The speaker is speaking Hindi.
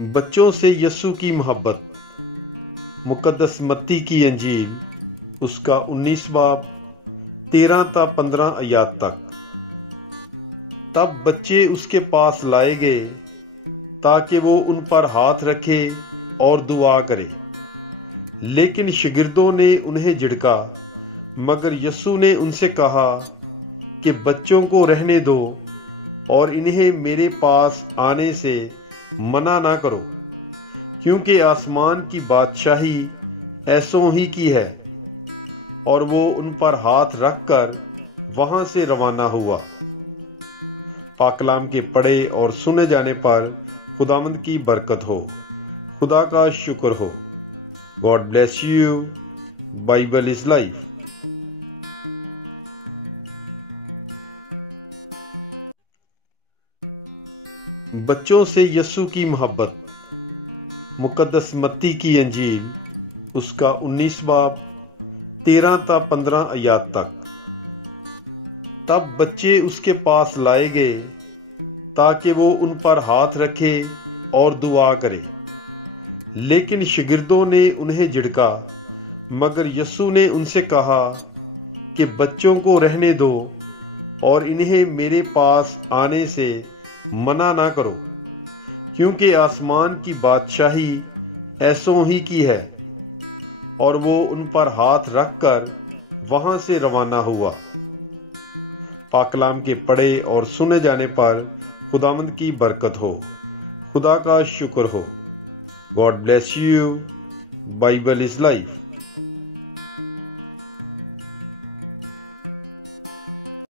बच्चों से यस्सु की मोहब्बत। मुकद्दस मत्ती की अंजील उसका 19 बाब 13 ता 15 आयात तक। तब बच्चे उसके पास लाए गए ताकि वो उन पर हाथ रखे और दुआ करे, लेकिन शागिर्दों ने उन्हें झिड़का। मगर यस्सु ने उनसे कहा कि बच्चों को रहने दो और इन्हें मेरे पास आने से मना ना करो, क्योंकि आसमान की बादशाही ऐसों ही की है। और वो उन पर हाथ रखकर वहां से रवाना हुआ। पाकलाम के पढ़े और सुने जाने पर खुदावंद की बरकत हो। खुदा का शुक्र हो। God bless you. Bible is life. बच्चों से यस्सु की मोहब्बत। मुकद्दस मत्ती की अंजील उसका 19 बाब 13 ता 15 आयात तक। तब बच्चे उसके पास लाए गए ताकि वो उन पर हाथ रखे और दुआ करे, लेकिन शागिर्दों ने उन्हें झिड़का। मगर यस्सु ने उनसे कहा कि बच्चों को रहने दो और इन्हें मेरे पास आने से मना ना करो, क्योंकि आसमान की बादशाही ऐसों ही की है। और वो उन पर हाथ रखकर वहां से रवाना हुआ। पाकलाम के पढ़े और सुने जाने पर खुदावंद की बरकत हो। खुदा का शुक्र हो। God bless you. Bible is life.